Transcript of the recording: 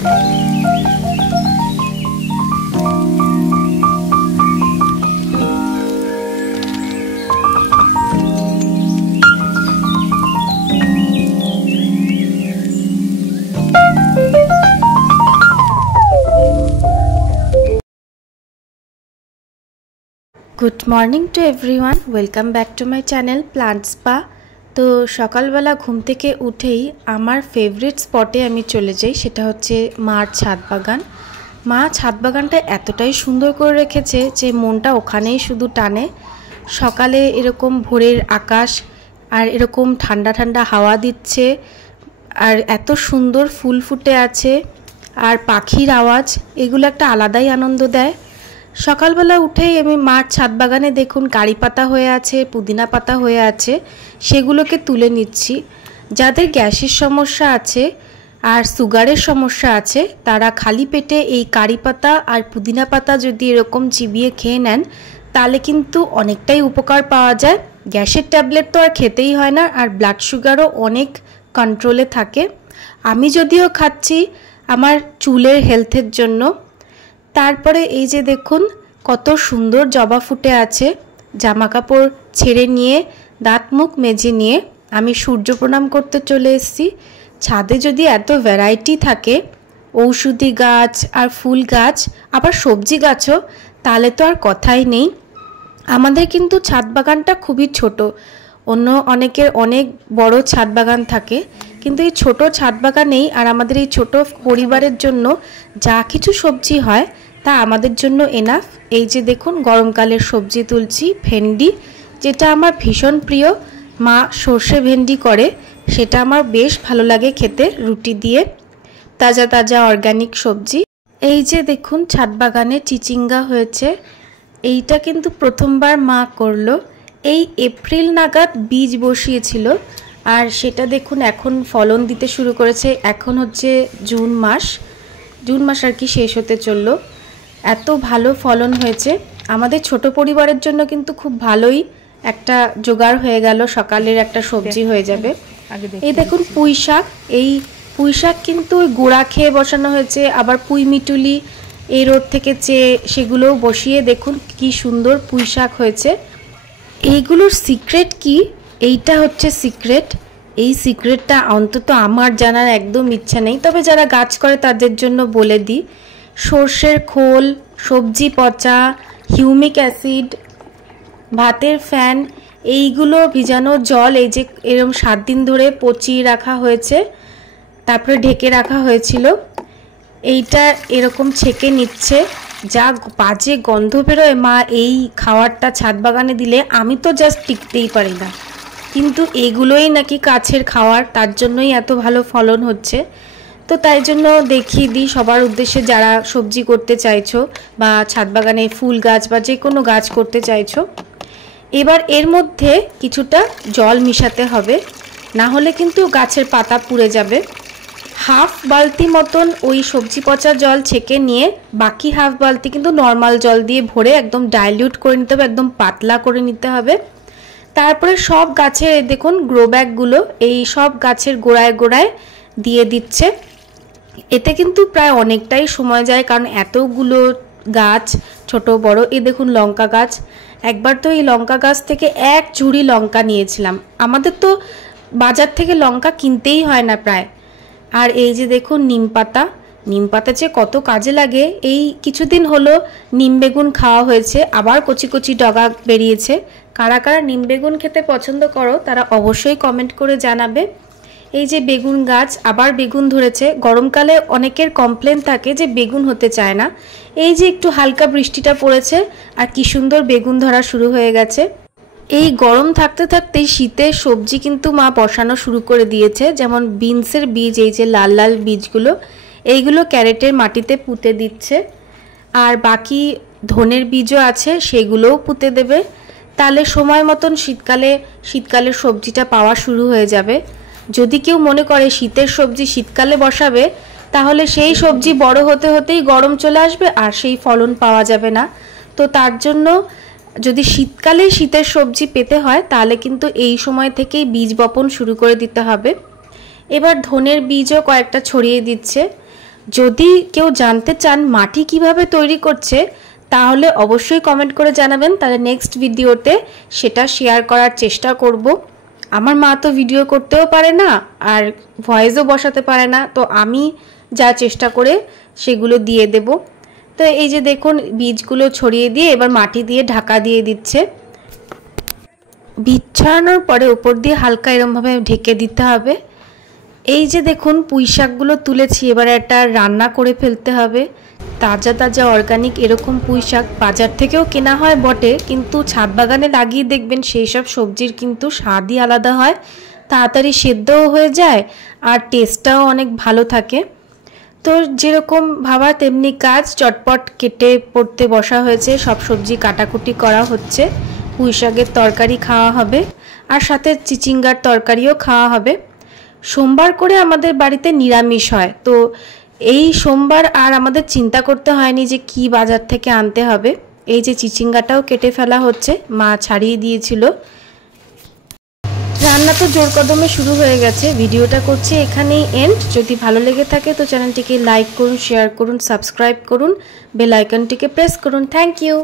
Good morning to everyone, welcome back to my channel plant spa. तो सकालবেলা ঘুম থেকে উঠেই আমার ফেভারিট স্পটে আমি চলে যাই, সেটা হচ্ছে মার ছাদ বাগান। মা ছাদ বাগানটা এতটাই সুন্দর করে রেখেছে যে মনটা ওখানেই শুধু টানে। সকালে এরকম ভোরের আকাশ আর এরকম ঠান্ডা ঠান্ডা হাওয়া দিচ্ছে, আর এত সুন্দর ফুল ফুটে আছে আর পাখির আওয়াজ, এগুলো একটা আলাদাই আনন্দ দেয়। সকালবেলা উঠেই আমি মার ছাদ বাগানে দেখুন কারি পাতা হয়ে আছে, পুদিনা পাতা হয়ে আছে, সেগুলোকে তুলে নিচ্ছি। যাদের গ্যাসের সমস্যা আছে আর সুগারের সমস্যা আছে তারা খালি পেটে এই কারি পাতা আর পুদিনা পাতা যদি এরকম চিবিয়ে খেয়ে নেন তাহলে কিন্তু অনেকটাই উপকার পাওয়া যায়। গ্যাসের ট্যাবলেট তো আর খেতেই হয় না, আর ব্লাড সুগারও অনেক কন্ট্রোলে থাকে। আমি যদিও খাচ্ছি আমার চুলের হেলথের জন্য। তারপরে এই যে দেখুন কত সুন্দর জবা ফুটে আছে। জামা কাপড় ছেড়ে নিয়ে দাঁত মুখ মেজে নিয়ে আমি সূর্য প্রণাম করতে চলে এসেছি। ছাদে যদি এত ভ্যারাইটি থাকে, ঔষধি গাছ আর ফুল গাছ আবার সবজি গাছও, তাহলে তো আর কথাই নেই। আমাদের কিন্তু ছাদ বাগানটা খুবই ছোট, অন্য অনেকের অনেক বড় ছাদ বাগান থাকে, কিন্তু এই ছোট ছাদ বাগানেই আর আমাদের এই ছোট পরিবারের জন্য যা কিছু সবজি হয় তা আমাদের জন্য এনাফ। এই যে দেখুন গরমকালের সবজি তুলছি, ভেন্ডি, যেটা আমার ভীষণ প্রিয়। মা সর্ষে ভেন্ডি করে, সেটা আমার বেশ ভালো লাগে খেতে রুটি দিয়ে, তাজা তাজা অর্গানিক সবজি। এই যে দেখুন ছাদ বাগানে চিচিঙ্গা হয়েছে, এইটা কিন্তু প্রথমবার মা করলো। এই এপ্রিল নাগাদ বীজ বসিয়েছিল আর সেটা দেখুন এখন ফলন দিতে শুরু করেছে। এখন হচ্ছে জুন মাস আর কি শেষ হতে চললো। এত ভালো ফলন হয়েছে, আমাদের ছোট পরিবারের জন্য কিন্তু খুব ভালোই একটা জোগাড় হয়ে গেল, সকালের একটা সবজি হয়ে যাবে। এই দেখুন পুঁই শাক, এই পুঁই শাক কিন্তু গোড়া খেয়ে বসানো হয়েছে, আবার পুঁই মিটুলি এই রোদ থেকে চেয়ে সেগুলোও বসিয়ে দেখুন কি সুন্দর পুঁই শাক হয়েছে। এইগুলোর সিক্রেট কি? এইটা হচ্ছে সিক্রেট। এই সিক্রেটটা অন্তত আমার জানার একদম ইচ্ছা নেই, তবে যারা গাছ করে তাদের জন্য বলে দিই। সর্ষের খোল, সবজি পচা, হিউমিক অ্যাসিড, ভাতের ফ্যান, এইগুলো ভিজানো জল, এই যে এরকম 7 দিন ধরে পচিয়ে রাখা হয়েছে, তারপরে ঢেকে রাখা হয়েছিল, এইটা এরকম ছেঁকে নিচ্ছে। যা বাজে গন্ধ বেরোয় মা এই খাবারটা ছাদ বাগানে দিলে, আমি তো জাস্ট টিকতেই পারি না। কিন্তু এগুলোই নাকি কাছের খাওয়ার, তার জন্যই এত ভালো ফলন হচ্ছে। তো তাই জন্য দেখিয়ে দিই সবার উদ্দেশ্যে, যারা সবজি করতে চাইছো বা ছাদ বাগানে ফুল গাছ বা যে কোনো গাছ করতে চাইছো। এবার এর মধ্যে কিছুটা জল মিশাতে হবে, না হলে কিন্তু গাছের পাতা পুড়ে যাবে। হাফ বালতি মতন ওই সবজি পচা জল ছেঁকে নিয়ে বাকি হাফ বালতি কিন্তু নর্মাল জল দিয়ে ভরে একদম ডাইলিউট করে নিতে হবে, একদম পাতলা করে নিতে হবে। তারপরে সব গাছের দেখুন গ্রো ব্যাগগুলো এই সব গাছের গোড়ায় গোড়ায় দিয়ে দিচ্ছে। এতে কিন্তু প্রায় অনেকটাই সময় যায়, কারণ এতগুলো গাছ ছোট বড়। এই দেখুন লঙ্কা গাছ, একবার তো এই লঙ্কা গাছ থেকে এক ঝুড়ি লঙ্কা নিয়েছিলাম। আমাদের তো বাজার থেকে লঙ্কা কিনতেই হয় না প্রায়। আর এই যে দেখুন নিম পাতা যে কত কাজে লাগে। এই কিছুদিন হলো নিম বেগুন খাওয়া হয়েছে, আবার কচি কচি ডগা বেরিয়েছে। কারা কারা নিম বেগুন খেতে পছন্দ করো তারা অবশ্যই কমেন্ট করে জানাবে। এই যে বেগুন গাছ, আবার বেগুন ধরেছে। গরমকালে অনেকের কমপ্লেন থাকে যে বেগুন হতে চায় না, এই যে একটু হালকা বৃষ্টিটা পড়েছে আর কি সুন্দর বেগুন ধরা শুরু হয়ে গেছে। এই গরম থাকতে থাকতেই শীতের সবজি কিন্তু মা বসানো শুরু করে দিয়েছে, যেমন বিনসের বীজ, এই যে লাল লাল বীজগুলো, এইগুলো ক্যারেটের মাটিতে পুঁতে দিচ্ছে। আর বাকি ধনের বীজও আছে, সেগুলোও পুঁতে দেবে। তাহলে সময় মতন শীতকালের সবজিটা পাওয়া শুরু হয়ে যাবে। যদি কেউ মনে করে শীতের সবজি শীতকালে বসাবে, তাহলে সেই সবজি বড় হতে হতেই গরম চলে আসবে আর সেই ফলন পাওয়া যাবে না। তো তার জন্য যদি শীতকালে শীতের সবজি পেতে হয় তাহলে কিন্তু এই সময় থেকেই বীজ বপন শুরু করে দিতে হবে। এবার ধনের বীজও কয়েকটা ছড়িয়ে দিচ্ছে। যদি কেউ জানতে চান মাটি কিভাবে তৈরি করছে তাহলে অবশ্যই কমেন্ট করে জানাবেন, তাহলে নেক্সট ভিডিওতে সেটা শেয়ার করার চেষ্টা করব। আমার মা তো ভিডিও করতেও পারে না আর ভয়েসও বসাতে পারে না, তো আমি যা চেষ্টা করে সেগুলো দিয়ে দেব। তো এই যে দেখুন বীজগুলো ছড়িয়ে দিয়ে এবার মাটি দিয়ে ঢাকা দিয়ে দিচ্ছে। বীজ ছড়ানোর পরে উপর দিয়ে হালকা এরমভাবে ঢেকে দিতে হবে। এই যে দেখুন পুঁই শাকগুলো তুলেছি, এবার একটা রান্না করে ফেলতে হবে। তাজা তাজা অর্গানিক এরকম পুঁই শাক বাজার থেকেও কেনা হয় বটে, কিন্তু ছাদ বাগানে লাগিয়ে দেখবেন সেই সব সবজির কিন্তু স্বাদই আলাদা হয়, তাড়াতাড়ি সেদ্ধও হয়ে যায় আর টেস্টটাও অনেক ভালো থাকে। তো যেরকম ভাবা তেমনি কাজ, চটপট কেটে পড়তে বসা হয়েছে, সব সবজি কাটাকুটি করা হচ্ছে। পুঁই শাকের তরকারি খাওয়া হবে আর সাথে চিচিঙ্গার তরকারিও খাওয়া হবে। সোমবার করে আমাদের বাড়িতে নিরামিষ হয়, তো এই সোমবার আর আমাদের চিন্তা করতে হয়নি যে কি বাজার থেকে আনতে হবে। এই যে চিচিঙ্গাটাও কেটে ফেলা হচ্ছে, মা ছাড়িয়ে দিয়েছিল। রান্না তো জোর কদমে শুরু হয়ে গেছে। ভিডিওটা করছি এখানেই এন্ড। যদি ভালো লেগে থাকে তো চ্যানেলটিকে লাইক করুন, শেয়ার করুন, সাবস্ক্রাইব করুন, বেল আইকনটিকে প্রেস করুন। Thank you.